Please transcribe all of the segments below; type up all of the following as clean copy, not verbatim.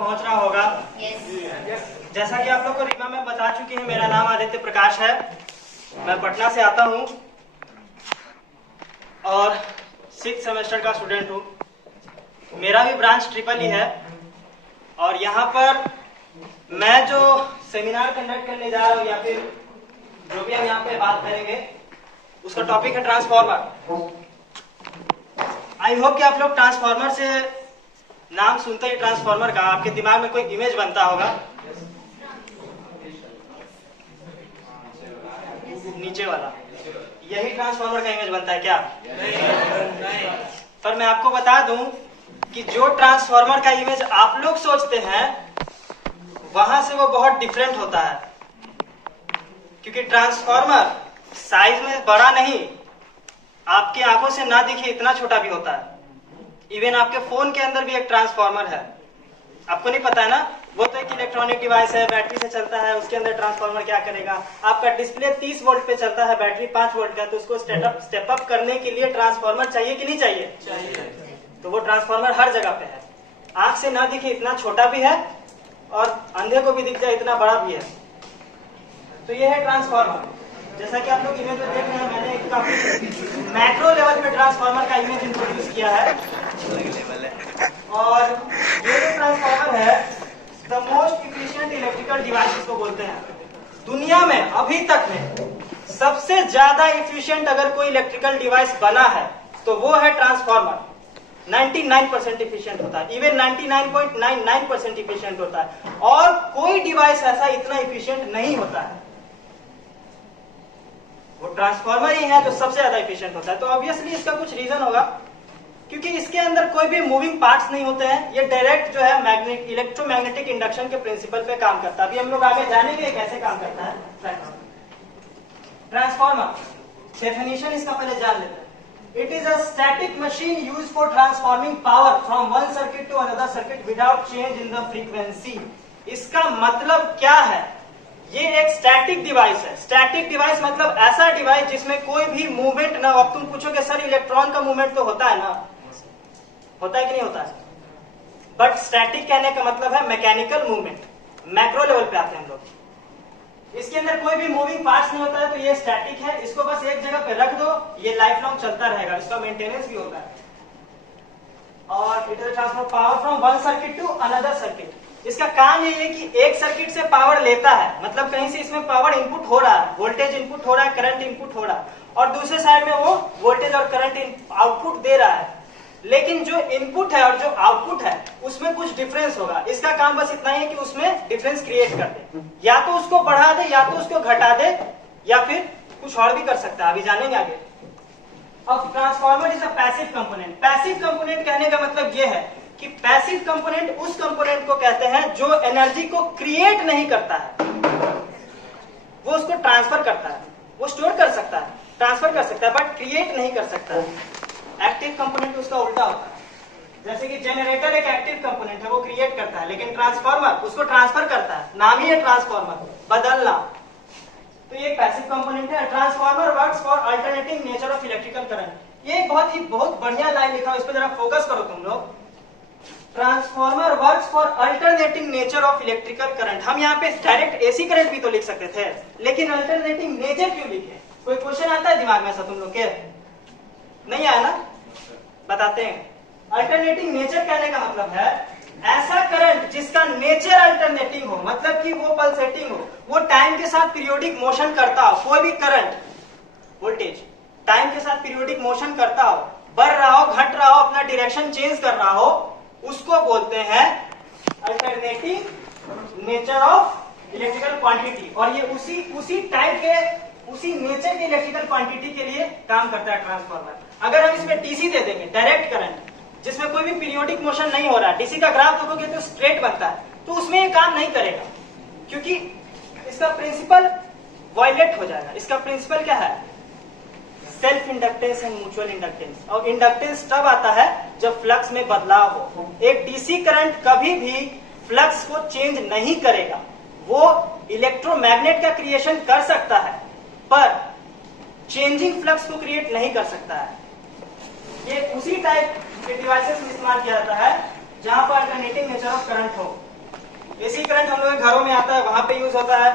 पहुंच रहा होगा। जैसा कि आप लोग को रीमा में बता चुकी है, मेरा नाम आदित्य प्रकाश है। मैं पटना से आता हूं और 6th सेमेस्टर का स्टूडेंट हूं। मेरा भी ब्रांच ट्रिपल ही है और यहाँ पर मैं जो सेमिनार कंडक्ट करने जा रहा हूँ या फिर जो भी हम यहाँ पे बात करेंगे उसका टॉपिक है ट्रांसफार्मर। आई होप कि आप लोग ट्रांसफार्मर से नाम सुनते ही ट्रांसफार्मर का आपके दिमाग में कोई इमेज बनता होगा। नीचे वाला यही ट्रांसफार्मर का इमेज बनता है क्या? नहीं। पर मैं आपको बता दूं कि जो ट्रांसफार्मर का इमेज आप लोग सोचते हैं वहां से वो बहुत डिफरेंट होता है, क्योंकि ट्रांसफार्मर साइज में बड़ा नहीं, आपकी आंखों से ना दिखे इतना छोटा भी होता है। इवन आपके फोन के अंदर भी एक ट्रांसफार्मर है, आपको नहीं पता है ना? वो तो एक इलेक्ट्रॉनिक डिवाइस है, बैटरी से चलता है। उसके अंदर ट्रांसफार्मर क्या करेगा? आपका डिस्प्ले 30 वोल्ट पे चलता है, बैटरी 5 वोल्ट का, तो उसको स्टेप अप करने के लिए ट्रांसफार्मर चाहिए कि नहीं चाहिए? तो वो ट्रांसफार्मर हर जगह पे है। आंख से ना दिखे इतना छोटा भी है और अंधे को भी दिख जाए इतना बड़ा भी है। तो ये है ट्रांसफार्मर। जैसा कि आप लोग इमेज में देख रहे हैं, मैंने एक काफी मैक्रो लेवल पे ट्रांसफार्मर का इमेज इंट्रोड्यूस किया है। और ये जो ट्रांसफार्मर है the most efficient electrical device इसको बोलते हैं। दुनिया में अभी तक में सबसे ज्यादा इफिशिएंट अगर कोई इलेक्ट्रिकल डिवाइस बना है तो वो है ट्रांसफार्मर। 99% इफिशिएंट होता है, इवन 99.99% इफिशिएंट होता है, और कोई डिवाइस ऐसा इतना इफिशिएंट नहीं होता है। वो ट्रांसफार्मर ही है जो सबसे ज्यादा इफिशिएंट होता है। तो ऑब्वियसली इसका कुछ रीजन होगा, क्योंकि इसके अंदर कोई भी मूविंग पार्ट्स नहीं होते हैं। ये डायरेक्ट जो है इलेक्ट्रोमैग्नेटिक इंडक्शन के प्रिंसिपल पे काम करता है। अभी हम लोग आगे जानेंगे कैसे काम करता है ट्रांसफार्मर। डेफिनेशन इसका पहले जान लेते हैं। It is a static machine used for transforming power from one circuit to another circuit without change in the frequency। इसका मतलब क्या है? ये एक स्टैटिक डिवाइस है। स्टैटिक डिवाइस मतलब ऐसा डिवाइस जिसमें कोई भी मूवमेंट ना हो। अब तुम पूछोगे सर इलेक्ट्रॉन का मूवमेंट तो होता है ना, होता है कि नहीं होता है? बट स्टैटिक कहने का मतलब है मैकेनिकल मूवमेंट। मैक्रो लेवल पे आते हैं हम लोग। इसके अंदर कोई भी मूविंग पार्ट्स नहीं होता है, तो ये स्टैटिक है। इसको बस एक जगह पे रख दो, ये लाइफ लॉन्ग चलता रहेगा। इसका मेंटेनेंस भी होता है। और it will transfer power from one circuit to another circuit. इसका काम ये है कि एक सर्किट से पावर लेता है, मतलब कहीं से इसमें पावर इनपुट हो रहा है, वोल्टेज इनपुट हो रहा है, करंट इनपुट हो रहा है, और दूसरे साइड में वो वोल्टेज और करंट आउटपुट दे रहा है। लेकिन जो इनपुट है और जो आउटपुट है उसमें कुछ डिफरेंस होगा। इसका काम बस इतना ही है कि उसमें डिफरेंस क्रिएट कर दे, या तो उसको बढ़ा दे या तो उसको घटा दे, या फिर कुछ और भी कर सकता है, अभी जानेंगे आगे। अब transformer is a passive component. Passive component कहने का मतलब यह है कि पैसिव कंपोनेंट उस कंपोनेंट को कहते हैं जो एनर्जी को क्रिएट नहीं करता है, वो उसको ट्रांसफर करता है। वो स्टोर कर सकता है, ट्रांसफर कर सकता है, बट क्रिएट नहीं कर सकता है। एक्टिव कंपोनेंट उसका उल्टा होता है। जैसे कि जनरेटर एक एक्टिव कंपोनेंट है, वो क्रिएट करता है, लेकिन ट्रांसफार्मर उसको ट्रांसफर करता है। नाम ही है ट्रांसफार्मर, बदलना। तो ये पैसिव कंपोनेंट है। Transformer works for alternating nature of electrical current. ये बहुत बढ़िया लाइन लिखा है, इस पर जरा फोकस करो तुम लोग। Transformer works for alternating nature of electrical current. हम यहाँ पे डायरेक्ट एसी करंट भी तो लिख सकते थे, लेकिन अल्टरनेटिंग नेचर क्यों लिखे? कोई क्वेश्चन आता है दिमाग में ऐसा तुम लोग के? नहीं आया ना? बताते हैं। अल्टरनेटिंग नेचर कहने का मतलब है ऐसा करंट जिसका नेचर अल्टरनेटिंग हो, मतलब कि वो पल्सेटिंग हो, वो टाइम के साथ पीरियोडिक मोशन करता हो। कोई भी करंट वोल्टेज टाइम के साथ पीरियोडिक मोशन करता हो, बढ़ रहा हो, घट रहा हो, अपना डायरेक्शन चेंज कर रहा हो, उसको बोलते हैं alternating nature of electrical quantity. और ये उसी टाइप के उसी नेचर के इलेक्ट्रिकल क्वांटिटी के लिए काम करता है ट्रांसफार्मर। अगर हम इसमें डीसी दे देंगे, डायरेक्ट करंट, जिसमें कोई भी पीरियोडिक मोशन नहीं हो रहा है, डीसी का ग्राफ देखोगे तो स्ट्रेट बनता है, तो उसमें ये काम नहीं करेगा, क्योंकि इसका प्रिंसिपल वायलेट हो जाएगा। इसका प्रिंसिपल क्या है? Self inductance and mutual inductance. और इंडक्टेंस तब आता है जब फ्लक्स में बदलाव हो। एक डीसी करंट कभी भी फ्लक्स को चेंज नहीं करेगा। वो इलेक्ट्रोमैग्नेट का क्रिएशन कर सकता है, पर चेंजिंग फ्लक्स को क्रिएट नहीं कर सकता है। ये उसी टाइप के डिवाइसेस में इस्तेमाल किया जाता है जहां पर अल्टरनेटिंग नेचर ऑफ करंट हो। एसी करंट हम लोग के घरों में आता है, वहां पे यूज होता है,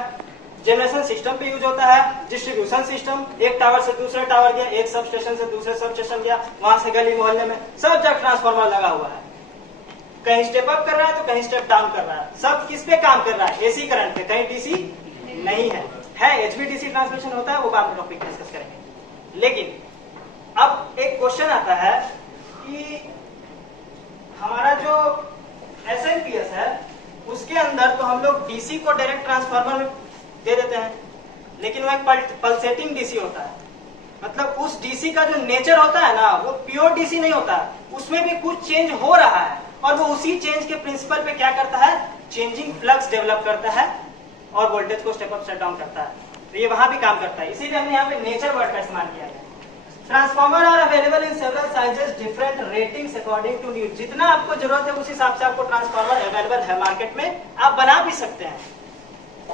जनरेशन सिस्टम पे यूज होता है, डिस्ट्रीब्यूशन सिस्टम, एक टावर से दूसरे टावर गया, एक सब स्टेशन से दूसरे सब स्टेशन गया, वहां से गली मोहल्ले में सब जगह ट्रांसफार्मर लगा हुआ है। कहीं स्टेप अप कर रहा है तो कहीं स्टेप डाउन कर रहा है, सब किस पे काम कर रहा है? एसी करंट पे। कहीं डीसी नहीं है, एचवीडीसी ट्रांसमिशन होता है, वो बाद में टॉपिक डिस्कस करेंगे। लेकिन अब एक क्वेश्चन आता है कि हमारा जो एसएमपीएस है उसके अंदर तो हम लोग डीसी को डायरेक्ट ट्रांसफार्मर में दे देते हैं, लेकिन वो एक पल्सेटिंग डीसी होता है। मतलब उस डीसी का जो नेचर होता है ना, वो प्योर डीसी नहीं होता, उसमें भी कुछ चेंज हो रहा है, और वो उसी चेंज के प्रिंसिपल पे क्या करता है? चेंजिंग फ्लक्स डेवलप करता है और वोल्टेज को स्टेप अप स्टेप डाउन करता है। तो ये वहां भी काम करता है, इसीलिए हमने यहाँ पे नेचर वर्ड का इस्तेमाल किया है। Transformer are available in several sizes, different ratings according to need. जितना आपको जरूरत है उस हिसाब से आपको ट्रांसफार्मर अवेलेबल है मार्केट में, आप बना भी सकते हैं,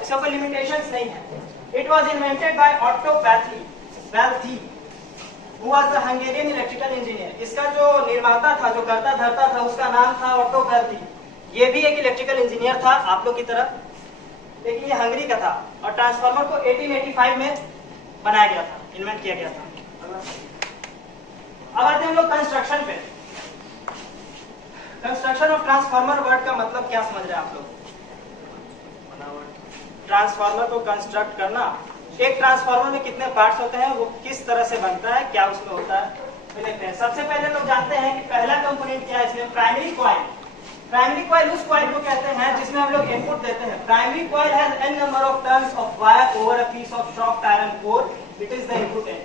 इसका कोई लिमिटेशंस नहीं है। It was invented by Otto Blathy, who was the Hungarian electrical engineer. इसका जो निर्माता था, जो करता धरता था, उसका नाम था ऑट्टो वैल्थी। ये भी एक इलेक्ट्रिकल इंजीनियर था आप लोग की तरह, लेकिन ये हंगरी का था, और ट्रांसफार्मर को 1885 में बनाया गया था, इन्वेंट किया गया था। अब आते हैं हम लोग कंस्ट्रक्शन पे। कंस्ट्रक्शन ऑफ ट्रांसफार्मर वर्ड का मतलब क्या समझ रहे हैं आप लोग? ट्रांसफार्मर को कंस्ट्रक्ट करना। एक ट्रांसफार्मर में कितने पार्ट्स होते हैं, वो किस तरह से बनता है, क्या उसमें होता है, तो देखते हैं। सबसे पहले लोग जानते हैं कि पहला कंपोनेंट क्या है इसमें? Primary coil. प्राइमरी कॉइल उस कॉइल को कहते हैं जिसमें हम लोग इनपुट देते हैं। Primary coil has n number of turns of wire over a piece of soft iron core, it is the input end.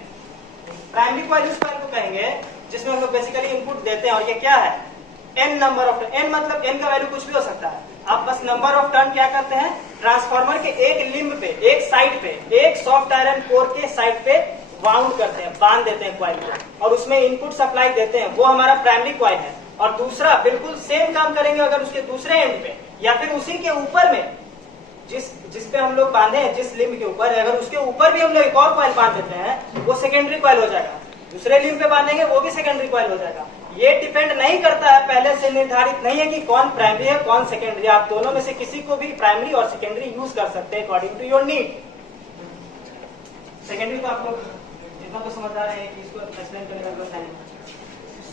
Primary coil उस कॉइल को कहेंगे जिसमें हम लोग बेसिकली इनपुट देते हैं, और ये क्या है? n number of turn. n मतलब n का वैल्यू कुछ भी हो सकता है, आप बस नंबर ऑफ टर्न क्या करते हैं? ट्रांसफार्मर के एक लिंब पे, एक साइड पे, एक सॉफ्ट आयरन कोर के साइड पे वाउंड करते हैं, बांध देते हैं कॉइल को, और उसमें इनपुट सप्लाई देते हैं, वो हमारा प्राइमरी कॉइल है। और दूसरा बिल्कुल सेम काम करेंगे अगर उसके दूसरे एंड पे या फिर उसी के ऊपर में, जिस पे हम लोग बांधे हैं, जिस लिंब के ऊपर, अगर उसके ऊपर भी हम लोग एक और कॉइल बांध देते हैं, वो सेकेंडरी कॉइल हो जाएगा। दूसरे लिंब पे बांधेंगे वो भी सेकेंडरी कॉइल हो जाएगा। ये डिपेंड नहीं करता है, पहले से निर्धारित नहीं है कि कौन प्राइमरी है कौन सेकेंडरी। आप दोनों में से किसी को भी प्राइमरी और सेकेंडरी यूज कर सकते हैं according to your need. Secondary को आप लोग जितना तो समझ आ रहे हैं कि इसको एक्सप्लेन करने का है।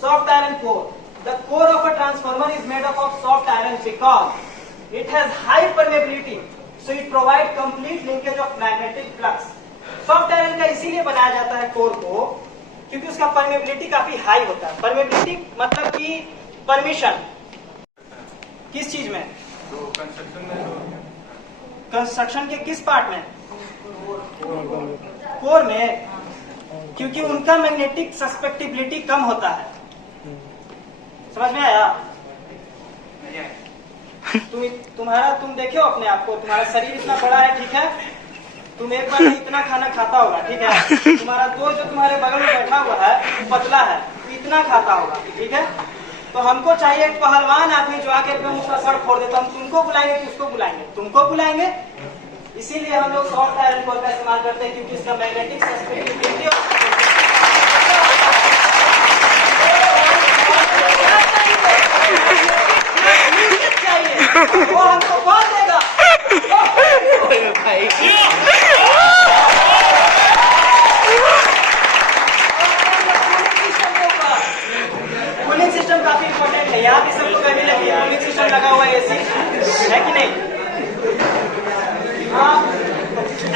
Soft iron core. The core of a transformer is made up of soft iron because it has high permeability, so it provide complete linkage of magnetic flux. Soft iron का इसीलिए बनाया जाता है कोर को क्योंकि उसका परमेबिलिटी काफी high होता है। परमेबिलिटी मतलब कि परमिशन किस चीज में? तो कंस्ट्रक्शन के किस पार्ट में? कोर में, क्योंकि उनका मैग्नेटिक सस्पेक्टिबिलिटी कम होता है। समझ में आया? तुम देखे हो अपने आप को, तुम्हारा शरीर इतना बड़ा है, ठीक है, तुम एक बार इतना खाना खाता होगा, ठीक है, तुम्हारा दोस्त जो तुम्हारे बगल में बैठा हुआ है पतला है, इतना खाता होगा, ठीक है। तो हमको चाहिए एक पहलवान आदमी जो आके एकदम उसका सर फोड़ देता। हम तुमको बुलाएंगे कि उसको बुलाएंगे? तुमको बुलाएंगे। इसीलिए हम लोग सॉफ्ट आयरन कोर का इस्तेमाल करते हैं क्योंकि इसका मैग्नेटिक सस्पेक्टिबिलिटी चाहिए, वो हमको कौन देगा? कूलिंग सिस्टम काफी इंपॉर्टेंट है। यहाँ भी सबको गर्मी लगी है, कूलिंग सिस्टम लगा हुआ है, एसी है कि नहीं?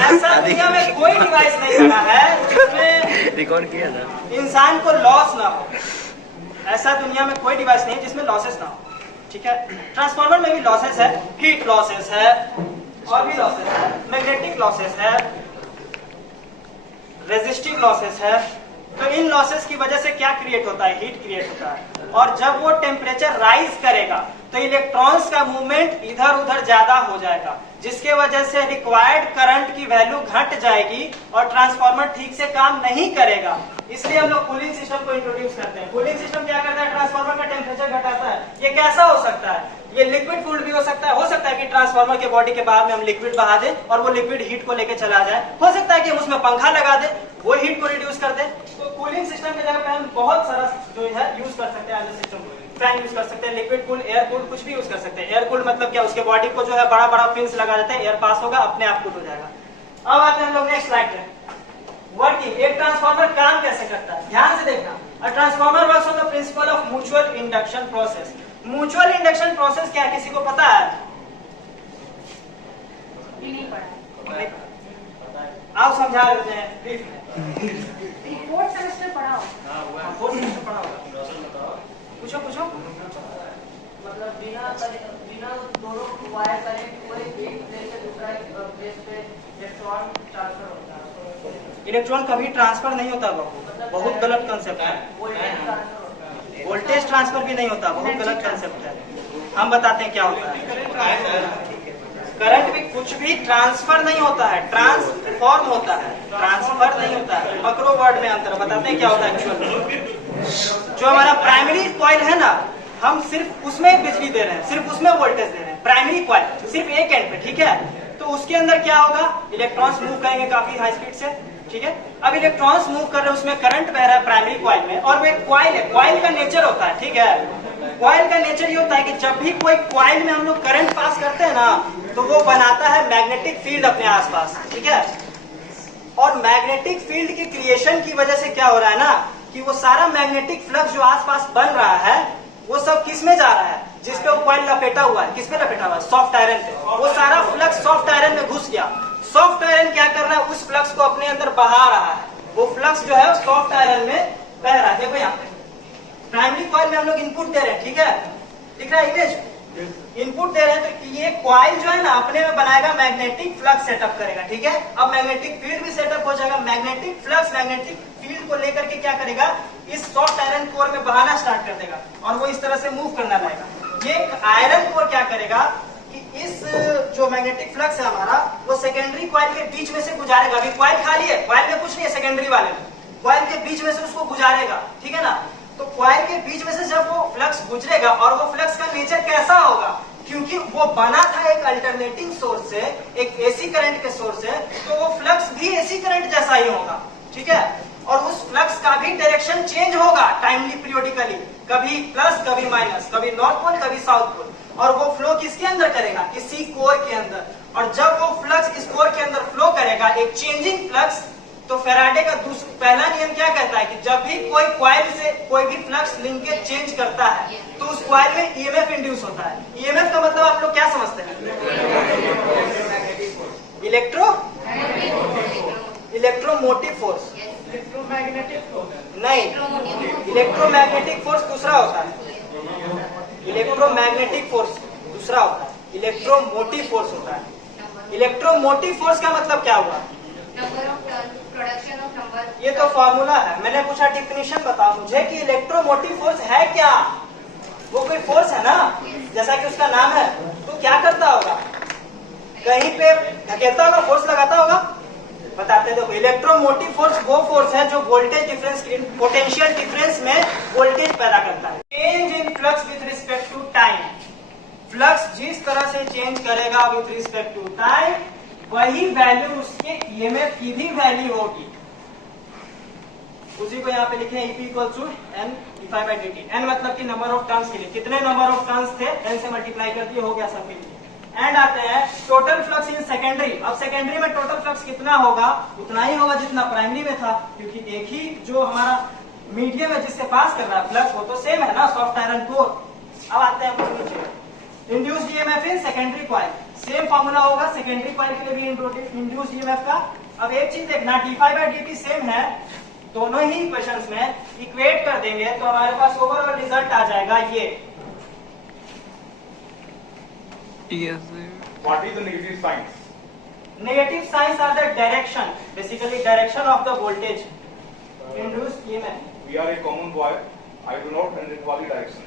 ऐसा दुनिया में कोई डिवाइस नहीं बना है जिसमें रिकॉर्ड किया था, इंसान को लॉस ना हो। ऐसा दुनिया में कोई डिवाइस नहीं है जिसमें लॉसेस ना हो, ठीक है। ट्रांसफार्मर में भी लॉसेस है, हीट लॉसेस है, और भी लॉसेस है, मैग्नेटिक लॉसेस है, रेजिस्टिव लॉसेस है। तो इन लॉसेस की वजह से क्या क्रिएट होता है? हीट क्रिएट होता है, और जब वो टेम्परेचर राइज करेगा तो इलेक्ट्रॉन्स का मूवमेंट इधर उधर ज्यादा हो जाएगा, जिसके वजह से रिक्वायर्ड करंट की वैल्यू घट जाएगी और ट्रांसफार्मर ठीक से काम नहीं करेगा। इसलिए हम लोग कूलिंग सिस्टम को इंट्रोड्यूस करते हैं। कूलिंग सिस्टम क्या करता है? ट्रांसफार्मर का टेम्परेचर घटाता है। ये कैसा हो सकता है? ये लिक्विड फ्लूइड भी हो सकता है कि ट्रांसफार्मर के बॉडी के बाहर में हम लिक्विड बहा दें और वो लिक्विड हीट को लेके चला जाए। हो सकता है कि हम उसमें पंखा लगा दें, वो हीट को रिड्यूस कर दे। तो कूलिंग सिस्टम की जगह पे हम बहुत सारा जो है यूज कर सकते हैं। सिस्टम फैन यूज कर सकते हैं, लिक्विड कूल, एयर कूल, कुछ भी यूज कर सकते हैं। एयर कूल मतलब क्या, उसके बॉडी को जो है बड़ा बड़ा पिंस लगा देते हैं, एयर पास होगा, अपने आप कूल हो जाएगा। अब आते हैं हम लोग नेक्स्ट स्लाइड पे। वर्किंग, एक ट्रांसफार्मर काम कैसे करता है, ध्यान से देखना। A transformer works on the principle of mutual induction process. Mutual induction process क्या है, किसी को पता है? नहीं पढ़ा। आप समझा देते हैं ब्रीफ में। फोर्थ सेमेस्टर पढ़ा हो? फोर्थ सेमेस्टर पढ़ा होगा। पूछो पूछो। मतलब बिना दोनों वायर कनेक्ट हुए एक प्लेस से दूसरा प्लेस पे इलेक्ट्रॉन ट्रांसफर होता है। इलेक्ट्रॉन कभी ट्रांसफर नहीं होता बाबू, बहुत गलत कंसेप्ट है। वोल्टेज ट्रांसफर भी नहीं होता, बहुत गलत कंसेप्ट है। हम बताते हैं क्या होता है। करंट भी कुछ भी ट्रांसफर नहीं होता है, ट्रांसफॉर्म होता है, ट्रांसफर नहीं होता है। मक्रो वर्ड में अंतर बताते हैं क्या होता है एक्चुअल। जो हमारा प्राइमरी कॉइल है ना, हम सिर्फ उसमें बिजली दे रहे हैं, सिर्फ उसमें वोल्टेज दे रहे हैं, प्राइमरी कॉइल सिर्फ एक एंड पे, ठीक है। तो उसके अंदर क्या होगा, इलेक्ट्रॉन्स मूव करेंगे काफी हाई स्पीड से, ठीक है। अब इलेक्ट्रॉन्स मूव कर रहे हैं, उसमें करंट बह रहा है प्राइमरी कॉइल में, और वो एक कॉइल है। कॉइल का नेचर होता है, ठीक है, कॉइल का नेचर ये होता है कि जब भी कोई कॉइल में हम लोग करंट पास करते हैं ना, तो वो बनाता है मैग्नेटिक फील्ड अपने आसपास, ठीक है। और मैग्नेटिक फील्ड की क्रिएशन की वजह से क्या हो रहा है ना, कि वो सारा मैग्नेटिक फ्लक्स जो आसपास बन रहा है, वो सब किस में जा रहा है, जिसपे वो कॉइल लपेटा हुआ है, किस पे लपेटा हुआ है, सॉफ्ट आयरन पे। वो सारा फ्लक्स सॉफ्ट आयरन में घुस गया। सॉफ्ट आयरन क्या कर रहा है, उस फ्लक्स को अपने अंदर बहा रहा है। वो फ्लक्स जो है सॉफ्ट आयरन में बह रहा है। देखो यहाँ पे प्राइमरी कॉइल में हम लोग इनपुट दे रहे हैं, ठीक है, दिख रहा है इमेज, इनपुट दे रहे हैं। तो ये कॉइल जो है ना, अपने में बनाएगा मैग्नेटिक फ्लक्स सेटअप करेगा, ठीक है। अब मैग्नेटिक फील्ड भी सेटअप हो जाएगा। मैग्नेटिक फ्लक्स मैग्नेटिक फील्ड को लेकर के क्या करेगा, इस सॉफ्ट आयरन कोर में बहाना स्टार्ट कर देगा, और वो इस तरह से मूव करना लगेगा। ये आयरन कोर क्या करेगा कि इस जो मैग्नेटिक फ्लक्स है हमारा, वो सेकेंडरी कॉइल के बीच में से गुजारेगा। अभी कॉइल खाली है, कॉइल में कुछ नहीं है, सेकेंडरी वाले में कॉइल के बीच में से उसको गुजारेगा, ठीक है ना। तो कॉइल के बीच में से जब वो फ्लक्स गुजरेगा, और वो फ्लक्स का नेचर कैसा होगा, क्योंकि वो बना था एक अल्टरनेटिंग सोर्स से, एक एसी करंट के सोर्स से, तो वो फ्लक्स भी एसी करंट जैसा ही होगा, ठीक है। और उस फ्लक्स का भी डायरेक्शन चेंज होगा टाइमली पीरियोडिकली, कभी प्लस कभी माइनस, कभी नॉर्थ पोल कभी साउथ पोल। और वो फ्लो किसके अंदर करेगा, इसी कोर के अंदर। और जब वो फ्लक्स इस कोर के अंदर फ्लो करेगा, एक चेंजिंग फ्लक्स, तो फैराडे का पहला नियम क्या कहता है कि जब भी कोई कॉइल से कोई भी फ्लक्स लिंकेज चेंज करता है, तो उस कॉइल में ईएमएफ इंड्यूस होता है। ईएमएफ का मतलब आप लोग क्या समझते हैं, इलेक्ट्रोमोटिव फोर्स, इलेक्ट्रोमैग्नेटिक फोर्स नहीं, इलेक्ट्रोमैग्नेटिक फोर्स दूसरा होता है, इलेक्ट्रोमैग्नेटिक फोर्स दूसरा होता है, इलेक्ट्रोमोटिव फोर्स होता है। इलेक्ट्रोमोटिव फोर्स का मतलब क्या हुआ, number of turn, production of number. ये तो फॉर्मूला है। मैंने पूछा डिफिनेशन बताओ मुझे कि इलेक्ट्रोमोटिव फोर्स है क्या। वो कोई फोर्स है ना, जैसा कि उसका नाम है, तो क्या करता होगा, कहीं पे धकेलता होगा, फोर्स लगाता होगा। बताते हैं, देखो इलेक्ट्रोमोटिव फोर्स वो फोर्स है जो वोल्टेज डिफरेंस, पोटेंशियल डिफरेंस में वोल्टेज पैदा करता है। Change in flux with respect to time, flux जिस तरह से चेंज करेगा विद रिस्पेक्ट टू टाइम, वही वैल्यू उसके ईएमएफ की भी वैल्यू होगी। उसी को यहाँ पे लिखे EP equal to N d∅dt। N मतलब कि नंबर ऑफ टर्न्स के लिए, कितने नंबर ऑफ टर्न्स थे, N से मल्टीप्लाई कर दिए, हो गया सब के लिए। एंड आते हैं टोटल फ्लक्स इन सेकेंडरी। अब सेकेंडरी में टोटल फ्लक्स कितना होगा, उतना ही होगा जितना प्राइमरी में था, क्योंकि एक ही जो हमारा मीडियम है जिससे पास कर रहा है फ्लक्स, वो तो सेम है ना, सॉफ्ट आयरन कोर। अब आते हैं हम नीचे, induced EMF in secondary coil, same formula होगा सेकेंडरी कॉइल के लिए भी इंड्यूस्ड ईएमएफ का। अब एक चीज देखना, d∅dt सेम है, दोनों ही इक्वेशंस में इक्वेट कर देंगे तो हमारे पास ओवरऑल रिजल्ट आ जाएगा ये। What is the negative signs? Negative signs are the direction, basically direction of the voltage induced EMF. We are a common boy. I do not recall the direction.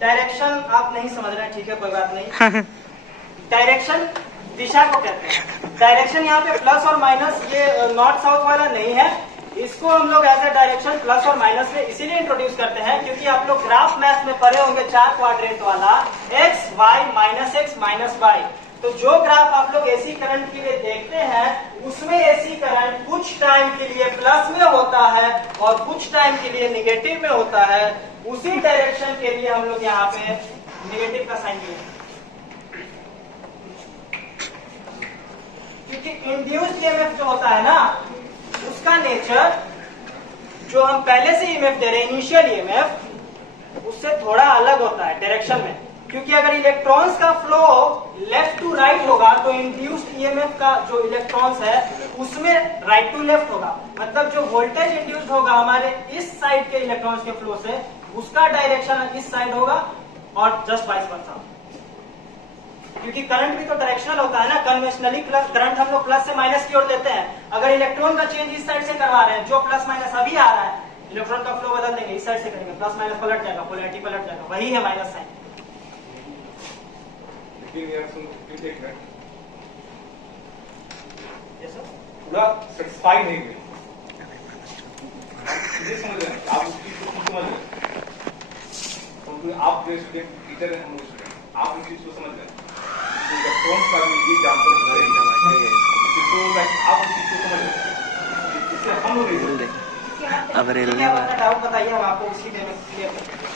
Direction आप नहीं समझ रहे हैं, ठीक है, कोई बात नहीं। डायरेक्शन दिशा को कहते हैं। डायरेक्शन यहाँ पे प्लस और माइनस, ये नॉर्थ साउथ वाला नहीं है, इसको हम लोग एज ए डायरेक्शन प्लस और माइनस में इसीलिए इंट्रोड्यूस करते हैं क्योंकि आप लोग ग्राफ मैथ में पढ़े होंगे 4 क्वाड्रेंट वाला x y minus x minus y। तो जो ग्राफ आप लोग एसी करंट के लिए देखते हैं उसमें एसी करंट कुछ टाइम के लिए प्लस में होता है और कुछ टाइम के लिए निगेटिव में होता है। उसी डायरेक्शन के लिए हम लोग यहाँ पे निगेटिव का साइन दिए, क्योंकि इंड्यूस्ड ईएमएफ जो होता है ना उसका नेचर जो हम पहले से ईएमएफ दे रहे हैं इनिशियल ईएमएफ उससे थोड़ा अलग होता है डायरेक्शन में। क्योंकि अगर इलेक्ट्रॉन्स का फ्लो लेफ्ट टू राइट होगा तो इंड्यूस्ड ईएमएफ का जो इलेक्ट्रॉन्स है उसमें राइट टू लेफ्ट होगा। मतलब जो वोल्टेज इंड्यूस्ड होगा हमारे इस साइड के इलेक्ट्रॉन्स के फ्लो से उसका डायरेक्शन इस साइड होगा और जस्ट वाइस वर्सा। क्योंकि करंट भी तो डायरेक्शनल होता है ना, कन्वेंशनली करंट हम लोग प्लस से माइनस की ओर देते हैं। अगर इलेक्ट्रॉन का चेंज इस साइड से करवा रहे हैं, जो प्लस माइनस अभी आ रहा है इलेक्ट्रॉन का फ्लो बदल देंगे, इस साइड से करेंगे प्लस माइनस पलट जाएगा, पोलैरिटी पलट जाएगा, वही है माइनस साइन। पूरा सेटिस्फाई नहीं हुई, ये समझ रहे हैं आप, उसकी समझ रहे हैं, आप जो स्टूडेंट टीचर हैं, हम लोग स्टूडेंट, आप इस चीज को समझ रहे हैं। इलेक्ट्रॉन्स का भी एग्जाम्पल आप उस चीज को समझ रहे हैं, इससे हम लोग नहीं अब रेल डाउट बताइए, हम आपको उसी में क्लियर करेंगे।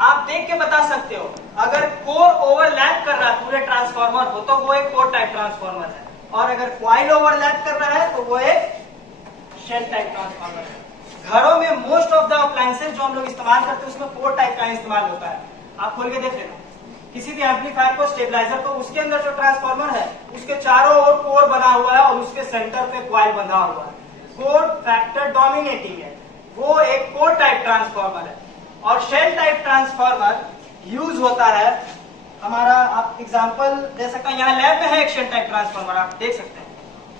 आप देख के बता सकते हो अगर कोर ओवरलैप कर रहा है पूरे ट्रांसफार्मर को तो वो एक कोर टाइप ट्रांसफार्मर है, और अगर कॉइल ओवरलैप कर रहा है तो वो एक शेल टाइप ट्रांसफार्मर है। घरों में मोस्ट ऑफ द अप्लायंसेस जो हम लोग इस्तेमाल करते हैं उसमें कोर टाइप का इस्तेमाल होता है। आप खोल के देख लेना किसी भी एम्पलीफायर को, स्टेबलाइजर को, उसके अंदर जो ट्रांसफार्मर है उसके चारों ओर कोर बना हुआ है और उसके सेंटर पे कॉइल बंधा हुआ है। कोर फैक्टर डोमिनेटिंग है, वो एक कोर टाइप ट्रांसफार्मर है। और शेल टाइप ट्रांसफार्मर यूज होता है हमारा, आप एग्जांपल दे सकते हैं, यहाँ लैब में है एक शेल टाइप ट्रांसफार्मर, आप देख सकते हैं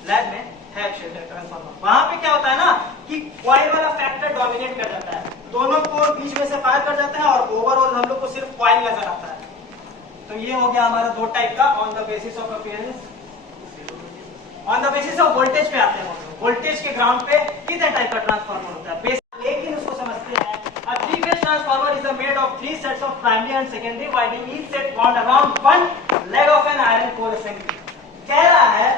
लैब में है एक शेल टाइप ट्रांसफार्मर। वहां पे क्या होता है ना कि कॉइल वाला फैक्टर डोमिनेट कर जाता है, दोनों कोर बीच में से फायर कर जाते हैं और ओवरऑल हम लोग को सिर्फ कॉइल नजर आता है। तो ये हो गया हमारा दो टाइप का, on the basis of appearance, on the basis of voltage पे आते हैं। वोल्टेज के ग्राउंड पे कितने टाइप का ट्रांसफार्मर होता है, लेकिन उसको समझते हैं। A three-phase transformer is made of 3 sets of primary and secondary winding, each set wound around one leg of an iron core assembly। कह रहा है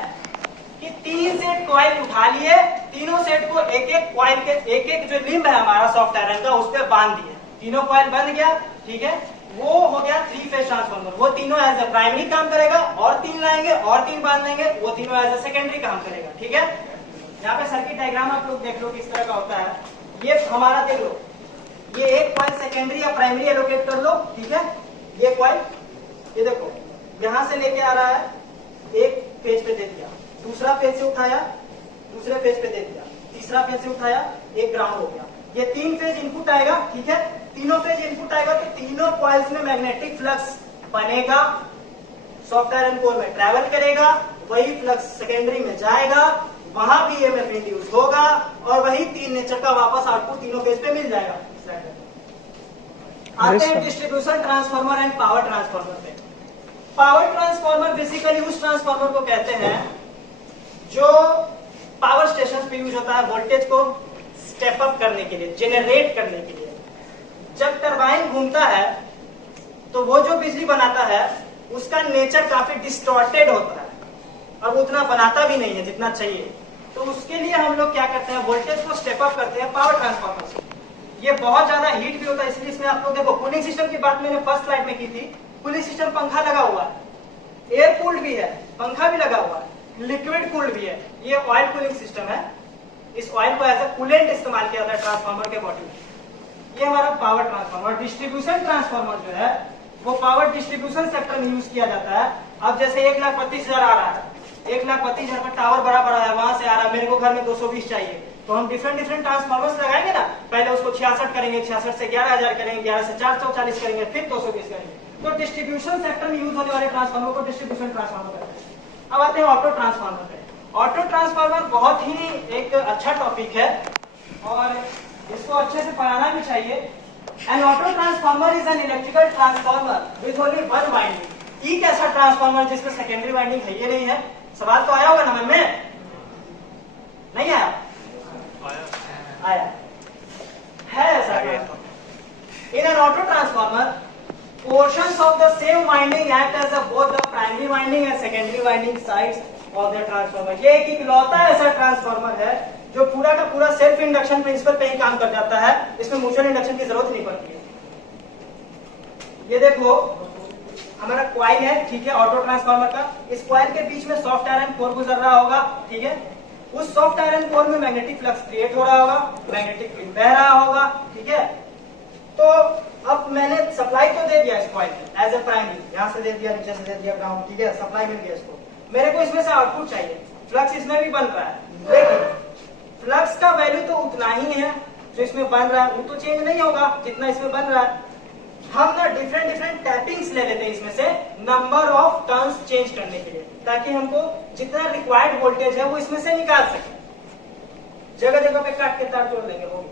कि 3 सेट कॉइल उठा लिए, तीनों सेट को एक एक कॉइल के एक एक जो लिम्ब है हमारा सॉफ्ट आयरन का उस पर बांध दिए, तीनों कॉइल बंध गया, ठीक है। वो हो गया 3-फेज ट्रांसफार्मर। वो तीनों एज ए प्राइमरी काम करेगा और 3 लाएंगे और 3 बांध देंगे, वो तीनों एज ए सेकेंडरी काम करेगा, ठीक है। यहाँ पे सर्किट डायग्राम आप लोग देख लो किस तरह का होता है। ये हमारा देख लो, ये एक कॉइल सेकेंडरी या प्राइमरी एलोकेट कर लो, ठीक है। ये कॉइल, ये देखो यहां से लेके आ रहा है, एक फेज पे दे दिया, दूसरा फेज से उठाया, दूसरे फेज पे दे दिया, तीसरा फेज से उठाया, एक ग्राउंड हो गया। ये 3 फेज इनपुट आएगा, ठीक है। तीनों फेज इनपुट आएगा तो तीनों कॉइल्स में मैग्नेटिक फ्लक्स बनेगा, सॉफ्ट आयरन कोर में ट्रैवल करेगा, वही फ्लक्स सेकेंडरी में जाएगा, वहां भी ईएमएफ इंड्यूस होगा और वही 3 नेचर का वापस आउटपुट तीनों फेज पे मिल जाएगा। आते हैं distribution transformer and power transformer पे। पावर ट्रांसफार्मर बेसिकली उस ट्रांसफार्मर को कहते हैं जो पावर स्टेशन पे यूज होता है वोल्टेज को स्टेप अप करने के लिए, जेनरेट करने के लिए। जब टरबाइन घूमता है तो वो जो बिजली बनाता है उसका नेचर काफी डिस्टॉर्टेड होता है और वो उतना बनाता भी नहीं है जितना चाहिए। तो उसके लिए हम लोग क्या करते हैं, वोल्टेज को स्टेप अप करते हैं पावर ट्रांसफार्मर से। ये बहुत ज्यादा हीट भी होता है, इसलिए इसमें आप लोग देखो कूलिंग सिस्टम की बात मैंने फर्स्ट स्लाइड में की थी। कूलिंग सिस्टम पंखा लगा हुआ है, एयर कूल्ड भी है, पंखा भी लगा हुआ है, लिक्विड कूल्ड भी है। ये ऑयल कूलिंग सिस्टम है, इस ऑयल को एज ए कूलेंट इस्तेमाल किया जाता है ट्रांसफार्मर के बॉडी में। ये हमारा पावर ट्रांसफार्मर। डिस्ट्रीब्यूशन ट्रांसफार्मर जो है वो पावर डिस्ट्रीब्यूशन सेक्टर में यूज किया जाता है। अब जैसे 1,32,000 आ रहा है, 1,32,000 का टावर बड़ा बड़ा है, वहां से आ रहा है, मेरे को घर में 220 चाहिए, तो हम डिफरेंट ट्रांसफार्मर्स लगाएंगे ना। पहले उसको 66 करेंगे, 66 से 11,000 करेंगे, 11 से 440 करेंगे, फिर 220 करेंगे। तो डिस्ट्रीब्यूशन सेक्टर में यूज होने वाले ट्रांसफार्मर को डिस्ट्रीब्यूशन ट्रांसफार्मर कहते हैं। अब आते हैं ऑटो ट्रांसफार्मर पे। ऑटो ट्रांसफार्मर बहुत ही एक अच्छा टॉपिक है और इसको अच्छे से पढ़ाना भी चाहिए। An auto transformer is an electrical transformer with only one winding। एक ऐसा ट्रांसफार्मर जिसमें सेकेंडरी वाइंडिंग है ये नहीं है। सवाल तो आया होगा ना मन में, नहीं आया? आया है ऐसा। In an auto transformer portions of the same winding act as both the primary winding and secondary winding sides of the transformer। ये एक इकलौता ऐसा ट्रांसफार्मर है जो पूरा का पूरा सेल्फ इंडक्शन प्रिंसिपल पे ही काम कर जाता है, इसमें म्यूचुअल इंडक्शन की जरूरत नहीं पड़ती है। ये देखो हमारा क्वाइल है, ठीक है, ऑटो ट्रांसफार्मर का। इस क्वाइल के बीच में सॉफ्ट आयरन कोर गुजर रहा होगा, ठीक है। उस सॉफ्ट आयरन कोर में मैग्नेटिक फ्लक्स क्रिएट हो रहा होगा, मैग्नेटिक फील्ड बह रहा होगा, ठीक है। तो अब मैंने सप्लाई तो दे दिया इस क्वाइल में एज ए प्राइमरी, यहां से दे दिया, नीचे से दे दिया, ग्राउंड, ठीक है, सप्लाई मिल गया इसको। मेरे को इसमें से आउटपुट चाहिए, फ्लक्स इसमें भी बन रहा है, लेकिन फ्लक्स का वैल्यू तो उतना ही है जो इसमें बन रहा है, वो तो चेंज नहीं होगा जितना इसमें बन रहा है। हम ना डिफरेंट टैपिंग्स ले लेते हैं इसमें से नंबर ऑफ टर्न्स चेंज करने के लिए, ताकि हमको जितना रिक्वायर्ड वोल्टेज है वो इसमें से निकाल सके। जगह जगह पे काट के तार जोड़ देंगे, वो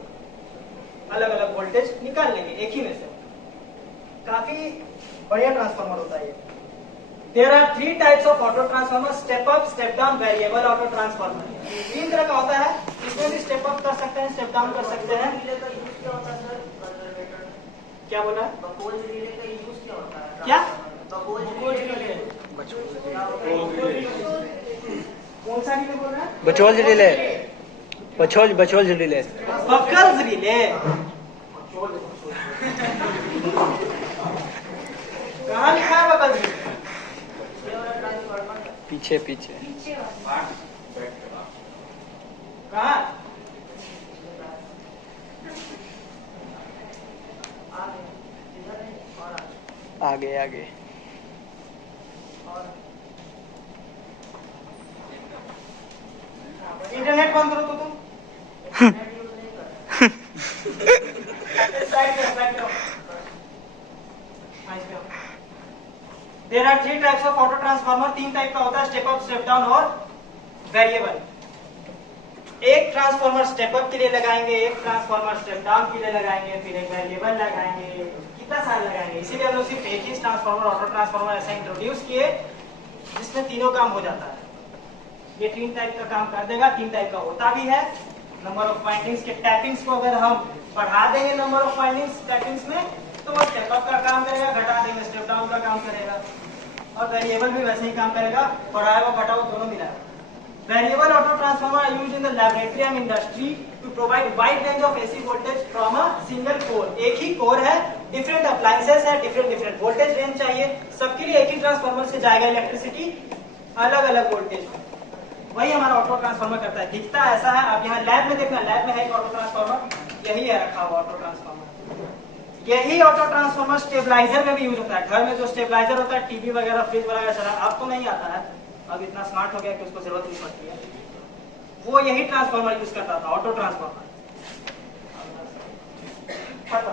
अलग अलग वोल्टेज निकाल लेंगे एक ही में से। काफी बढ़िया ट्रांसफार्मर होता है ये। There are 3 types of auto transformer, step up, step down, variable auto transformer. 3 तरह का होता है, इसमें भी स्टेप अप कर सकते हैं, स्टेप डाउन कर सकते हैं। क्या बोला? बकोल रिले का यूज क्या होता है? क्या? बकोल रिले। कौन सा रिले बोल रहा है? बचोल रिले, बचोल रिले, बकल्स रिले। कहाँ लिखा है बकल्स रिले? पीछे पीछे पीछे वाला। कहाँ? आगे आगे। इंटरनेट बंद करो तो तुम। There are 3 types of auto transformer, 3 type का होता है, स्टेप अप, स्टेप डाउन और वेरिएबल। एक ट्रांसफार्मर स्टेप अप के लिए लगाएंगे, एक ट्रांसफार्मर स्टेप डाउन के लिए लगाएंगे, फिर एक वेरिएबल लगाएंगे। कितना साल लगाएंगे? इसीलिए हम लोग सिर्फ एक ही ट्रांसफार्मर, ऑटो ट्रांसफार्मर ऐसा इंट्रोड्यूस किए जिसमें तीनों काम हो जाता है। ये 3 टाइप का काम कर देगा, 3 टाइप का होता भी है। नंबर ऑफ वाइंडिंग्स के टैपिंग्स को अगर हम बढ़ा देंगे नंबर ऑफ वाइंडिंग्स टैपिंग्स में, तो वो स्टेप अप का काम करेगा, घटा देंगे स्टेप डाउन का काम करेगा। और वेरिएबल भी वैसे ही काम करेगा, बढ़ाया व घटाओ दोनों मिलाएगा। Variable auto transformer are used in the laboratory and industry to provide wide range of AC voltage from a single core। एक ही कोर है, different appliances है, different voltage range चाहिए, सबके लिए एक ही ट्रांसफार्मर से जाएगा इलेक्ट्रिसिटी, अलग अलग वोल्टेज। वही हमारा ऑटो ट्रांसफार्मर करता है। दिखता ऐसा है, आप यहाँ लैब में देखना, लैब में है एक ऑटो ट्रांसफार्मर, यही है रखा हुआ ऑटो ट्रांसफार्मर। यही ऑटो ट्रांसफार्मर स्टेबलाइजर में भी यूज होता है। घर में जो स्टेबलाइजर होता है, टीवी वगैरह, फ्रिज वगैरह चला, अब तो नहीं आता है, अब इतना स्मार्ट हो गया कि उसको जरूरत नहीं पड़ती है। वो यही ट्रांसफार्मर यूज करता था, ऑटो ट्रांसफार्मर। खत्म।